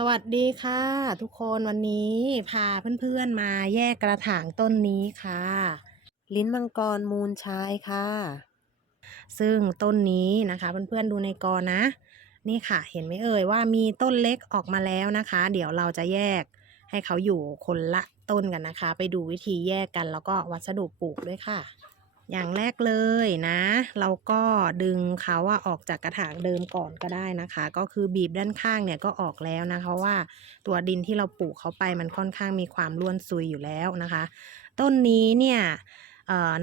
สวัสดีค่ะ ทุกคนวันนี้พาเพื่อนๆมาแยกกระถางต้นนี้ค่ะ ลิ้นมังกรมูลชายค่ะ ซึ่งต้นนี้นะคะเพื่อนๆดูในกอนะ นี่ค่ะ เห็นไหมเอ่ยว่ามีต้นเล็กออกมาแล้วนะคะ เดี๋ยวเราจะแยกให้เขาอยู่คนละต้นกันนะคะ ไปดูวิธีแยกกันแล้วก็วัสดุปลูกด้วยค่ะ อย่างแรกเลยนะ เราก็ดึงเขาว่าออกจากกระถางเดิมก่อนก็ได้นะคะ ก็คือบีบด้านข้างเนี่ยก็ออกแล้วนะคะ ว่าตัวดินที่เราปลูกเขาไปมันค่อนข้างมีความร่วนซุยอยู่แล้วนะคะ ต้นนี้เนี่ย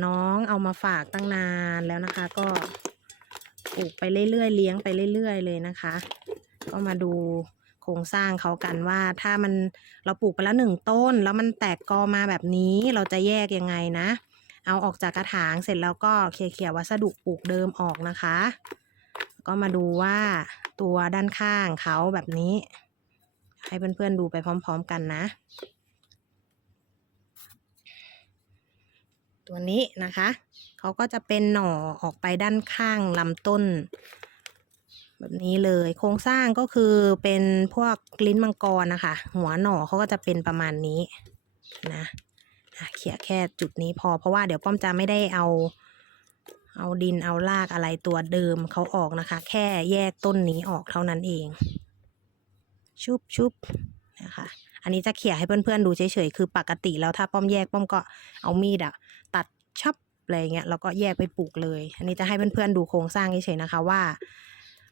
น้องเอามาฝากตั้งนานแล้วนะคะ ก็ปลูกไปเรื่อยๆเลี้ยงไปเรื่อยๆเลยนะคะ ก็มาดูโครงสร้างเขากันว่าถ้ามันเราปลูกไปแล้วหนึ่งต้น แล้วมันแตกกอมาแบบนี้เราจะแยกยังไงนะ เอาออกจากกระถางเสร็จแล้วก็เคลี่ยร์วัสดุปลูกเดิมออกนะคะ ก็มาดูว่าตัวด้านข้างเขาแบบนี้ ให้เพื่อนๆดูไปพร้อมๆกันนะ ตัวนี้นะคะเขาก็จะเป็นหน่อออกไปด้านข้างลำต้น แบบนี้เลยโครงสร้างก็คือเป็นพวกลิ้นมังกรนะคะ หัวหน่อเขาก็จะเป็นประมาณนี้นะ เขี่ยแค่จุดนี้พอเพราะว่าเดี๋ยวป้อมจะไม่ได้เอา เอาดินเอารากอะไรตัวเดิมเขาออกนะคะ แค่แยกต้นนี้ออกเท่านั้นเอง ชุบชุบนะคะอันนี้จะเขี่ยให้เพื่อนๆดูเฉยๆคือปกติแล้วถ้าป้อมแยกป้อมก็เอามีดอะตัดชับอะไรเงี้ยแล้วก็แยกไปปลูกเลย อันนี้จะให้เพื่อนๆดูโครงสร้างเฉยๆนะคะว่า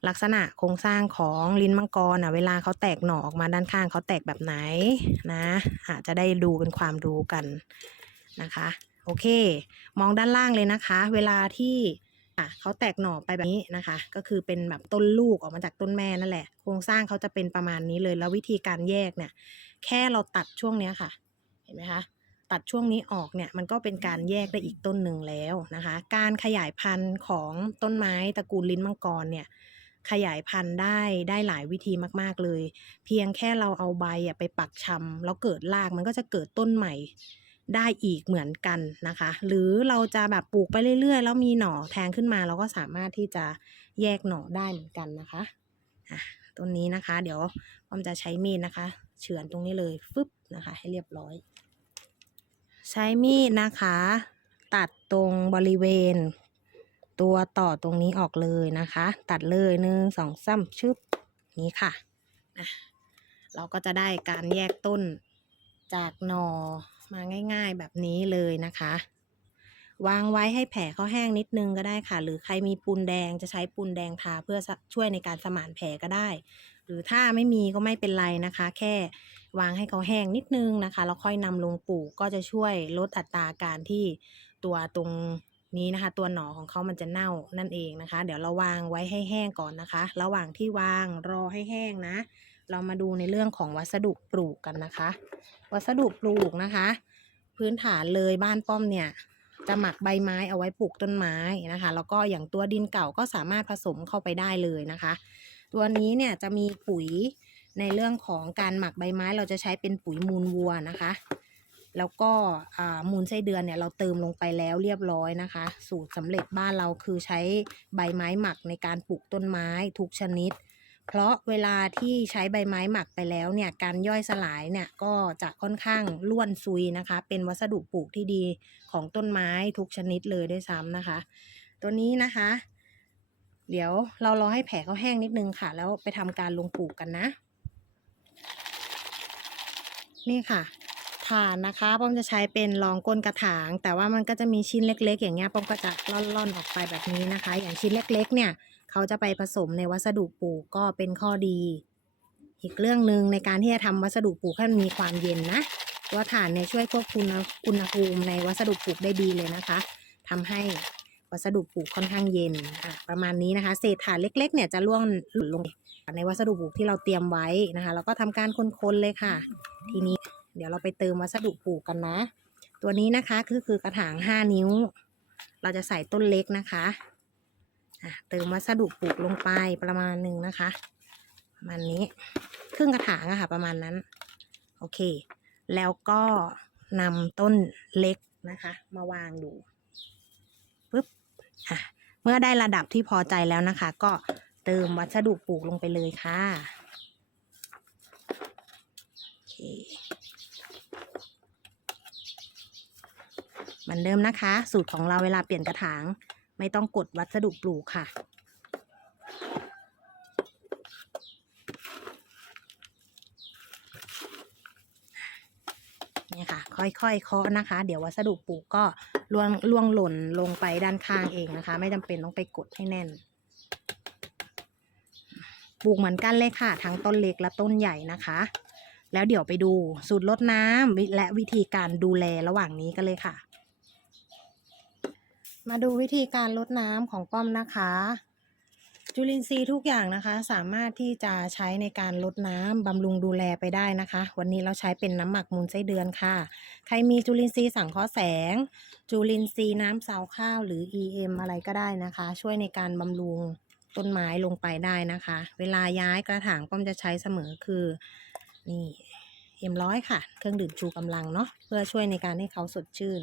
ลักษณะโครงสร้างของลิ้นมังกรอะเวลาเขาแตกหน่อออกมาด้านข้างเขาแตกแบบไหนนะอาจจะได้ดูเป็นความรู้กันนะคะโอเค มองด้านล่างเลยนะคะ เวลาที่อะเขาแตกหน่อไปแบบนี้นะคะ ก็คือเป็นแบบต้นลูกออกมาจากต้นแม่นั่นแหละ โครงสร้างเขาจะเป็นประมาณนี้เลยแล้ววิธีการแยกเนี่ย แค่เราตัดช่วงเนี้ยค่ะ เห็นไหมคะตัดช่วงนี้ออกเนี่ยมันก็เป็นการแยกได้อีกต้นหนึ่งแล้วนะคะ การขยายพันธุ์ของต้นไม้ตระกูลลิ้นมังกรเนี่ย ขยายพันธุ์ได้ได้หลายวิธีมากๆเลย เพียงแค่เราเอาใบไปปักชำแล้วเกิดรากมันก็จะเกิดต้นใหม่ได้อีกเหมือนกันนะคะ หรือเราจะแบบปลูกไปเรื่อยๆ แล้วมีหน่อแทงขึ้นมาเราก็สามารถที่จะแยกหน่อได้เหมือนกันนะคะอะต้นนี้นะคะ เดี๋ยวผมจะใช้มีดนะคะ เฉือนตรงนี้เลยฟึบนะคะ ให้เรียบร้อย ใช้มีดนะคะ ตัดตรงบริเวณ ตัวต่อตรงนี้ออกเลยนะคะ ตัดเลยหนึ่งสองสามชึบนี้ค่ะอะเราก็จะได้การแยกต้นจากหนอมาง่าย ๆ แบบนี้เลยนะคะ วางไว้ให้แผลเขาแห้งนิดนึงก็ได้ค่ะ หรือใครมีปูนแดงจะใช้ปูนแดงทาเพื่อช่วยในการสมานแผลก็ได้ หรือถ้าไม่มีก็ไม่เป็นไรนะคะ แค่วางให้เขาแห้งนิดนึงนะคะแล้วค่อยนำลงปลูกก็จะช่วยลดอัตราการที่ตัวตรง นี้นะคะ ตัวหนอของเขามันจะเน่านั่นเองนะคะ เดี๋ยวเราวางไว้ให้แห้งก่อนนะคะ ระหว่างที่วางรอให้แห้งนะ เรามาดูในเรื่องของวัสดุปลูกกันนะคะ วัสดุปลูกนะคะ พื้นฐานเลยบ้านป้อมเนี่ยจะหมักใบไม้เอาไว้ปลูกต้นไม้นะคะ แล้วก็อย่างตัวดินเก่าก็สามารถผสมเข้าไปได้เลยนะคะ ตัวนี้เนี่ยจะมีปุ๋ยในเรื่องของการหมักใบไม้เราจะใช้เป็นปุ๋ยมูลวัวนะคะ แล้วก็มูลไส้เดือนเนี่ยเราเติมลงไปแล้วเรียบร้อยนะคะ สูตรสำเร็จบ้านเราคือใช้ใบไม้หมักในการปลูกต้นไม้ทุกชนิด เพราะเวลาที่ใช้ใบไม้หมักไปแล้วเนี่ยการย่อยสลายเนี่ยก็จะค่อนข้างล้วนซุยนะคะ เป็นวัสดุปลูกที่ดีของต้นไม้ทุกชนิดเลยด้วยซ้ำนะคะ ตัวนี้นะคะ เดี๋ยวเรารอให้แผลเขาแห้งนิดนึงค่ะ แล้วไปทำการลงปลูกกันนะ นี่ค่ะ ฐานนะคะป้อมจะใช้เป็นรองก้นกระถาง แต่ว่ามันก็จะมีชิ้นเล็ก ๆ อย่างเงี้ยป้อมก็จะล่อนๆออกไปแบบนี้นะคะ อย่างชิ้นเล็ก ๆ เนี่ยเขาจะไปผสมในวัสดุปลูกก็เป็นข้อดี อีกเรื่องหนึ่งในการที่จะทำวัสดุปลูกให้มันมีความเย็นนะตัวฐานเนี่ยช่วยควบคุมอุณหภูมิในวัสดุปลูกได้ดีเลยนะคะทำให้วัสดุปลูกค่อนข้างเย็นอะ ประมาณนี้นะคะ เศษฐานเล็ก ๆ เนี่ยจะร่วงหล่นลงในวัสดุปลูกที่เราเตรียมไว้นะคะ แล้วก็ทำการคนๆเลยค่ะ ทีนี้ เดี๋ยวเราไปเติมวัสดุปลูกกันนะ ตัวนี้นะคะคือคือกระถาง 5 นิ้ว เราจะใส่ต้นเล็กนะคะะเติมวัสดุปลูกลงไปประมาณหนึ่งนะคะ ประมาณนี้ครึ่งกระถางอะค่ะ ประมาณนั้น โอเค แล้วก็นำต้นเล็กนะคะ มาวางดูปึ๊บอะเมื่อได้ระดับที่พอใจแล้วนะคะ ก็เติมวัสดุปลูกลงไปเลยค่ะเคเห มือนเดิมนะคะ สูตรของเราเวลาเปลี่ยนกระถาง ไม่ต้องกดวัสดุปลูกค่ะเนี่ยค่ะ ค่อยๆเคาะนะคะ เดี๋ยววัสดุปลูกก็ล่วงล่วงหล่นลงไปด้านข้างเองนะคะ ไม่จำเป็นต้องไปกดให้แน่นปลูกเหมือนกันเลยค่ะ ทั้งต้นเล็กและต้นใหญ่นะคะ แล้วเดี๋ยวไปดูสูตรลดน้ำและวิธีการดูแลระหว่างนี้กันเลยค่ะ มาดูวิธีการลดน้ำของป้อมนะคะ จุลินทรีย์ทุกอย่างนะคะ สามารถที่จะใช้ในการลดน้ำบำรุงดูแลไปได้นะคะ วันนี้เราใช้เป็นน้ำหมักมูลไส้เดือนค่ะ ใครมีจุลินทรีย์สังเคราะห์แสง จุลินทรีย์น้ำเสาข้าวหรือ EM อะไรก็ได้นะคะ ช่วยในการบำรุงต้นไม้ลงไปได้นะคะ เวลาย้ายกระถางป้อมจะใช้เสมอคือนี่เอ็มร้อยค่ะ เครื่องดื่มชูกำลังเนาะเพื่อช่วยในการให้เขาสดชื่น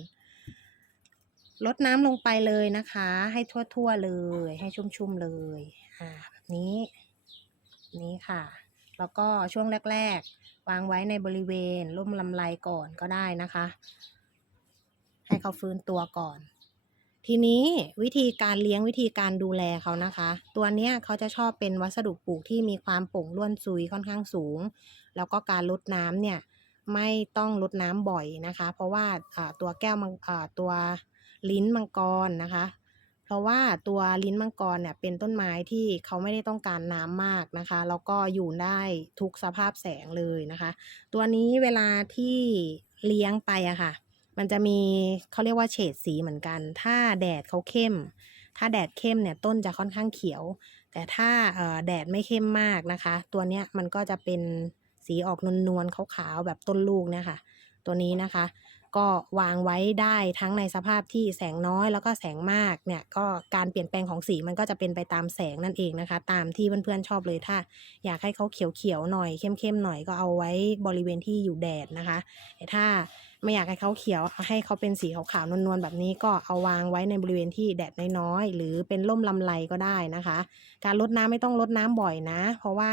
ลดน้ำลงไปเลยนะคะ ให้ทั่วๆเลย ให้ชุ่มๆเลยอ่าแบบนี้นี้ค่ะ แล้วก็ช่วงแรก ๆ วางไว้ในบริเวณร่มลำไรก่อนก็ได้นะคะ ให้เขาฟื้นตัวก่อน ทีนี้วิธีการเลี้ยงวิธีการดูแลเขานะคะ ตัวเนี้ยเขาจะชอบเป็นวัสดุปลูกที่มีความโป่งร่วนซุยค่อนข้างสูง แล้วก็การลดน้ำเนี่ยไม่ต้องลดน้ำบ่อยนะคะ เพราะว่าอ่าตัวแก้วมังอ่าตัว ลิ้นมังกรนะคะ เพราะว่าตัวลิ้นมังกรเนี่ยเป็นต้นไม้ที่เขาไม่ได้ต้องการน้ำมากนะคะ แล้วก็อยู่ได้ทุกสภาพแสงเลยนะคะ ตัวนี้เวลาที่เลี้ยงไปอะค่ะ มันจะมีเขาเรียกว่าเฉดสีเหมือนกัน ถ้าแดดเขาเข้ม ถ้าแดดเข้มเนี่ยต้นจะค่อนข้างเขียว แต่ถ้าแดดไม่เข้มมากนะคะ ตัวเนี้ยมันก็จะเป็นสีออกนวลๆขาวๆแบบต้นลูกเนี่ยค่ะ ตัวนี้นะคะ ก็วางไว้ได้ทั้งในสภาพที่แสงน้อยแล้วก็แสงมากเนี่ยก็การเปลี่ยนแปลงของสีมันก็จะเป็นไปตามแสงนั่นเองนะคะ ตามที่เพื่อนๆชอบเลยถ้า อยากให้เขาเขียวๆหน่อยเข้มๆหน่อยก็เอาไว้บริเวณที่อยู่แดดนะคะแต่ถ้าไม่อยากให้เขาเขียวให้เขาเป็นสีขาวๆนวลๆแบบนี้ก็เอาวางไว้ในบริเวณที่แดดน้อยๆหรือเป็นร่มลำไรก็ได้นะคะ การลดน้ำไม่ต้องลดน้ำบ่อยนะ เพราะว่า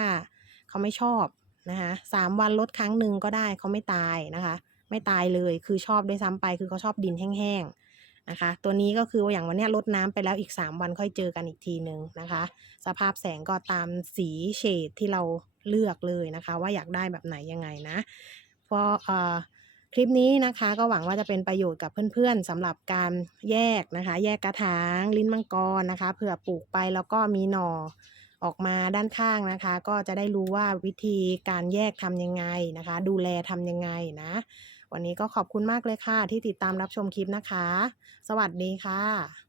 เขาไม่ชอบนะคะสามวันลดครั้งหนึ่งก็ได้เขาไม่ตายนะคะ ไม่ตายเลยคือชอบด้วยซ้ำไป คือเขาชอบดินแห้งๆนะคะ ตัวนี้ก็คืออย่างวันนี้ลดน้ำไปแล้วอีก 3 วันค่อยเจอกันอีกทีหนึ่งนะคะ สภาพแสงก็ตามสีเฉดที่เราเลือกเลยนะคะ ว่าอยากได้แบบไหนยังไงนะเพอเออคลิปนี้นะคะก็หวังว่าจะเป็นประโยชน์กับเพื่อนๆสำหรับการแยกนะคะ แยกกระถางลิ้นมังกรนะคะเผื่อปลูกไปแล้วก็มีหน่อออกมาด้านข้างนะคะ ก็จะได้รู้ว่าวิธีการแยกทำยังไงนะคะ ดูแลทำยังไงนะ วันนี้ก็ขอบคุณมากเลยค่ะ ที่ติดตามรับชมคลิปนะคะ สวัสดีค่ะ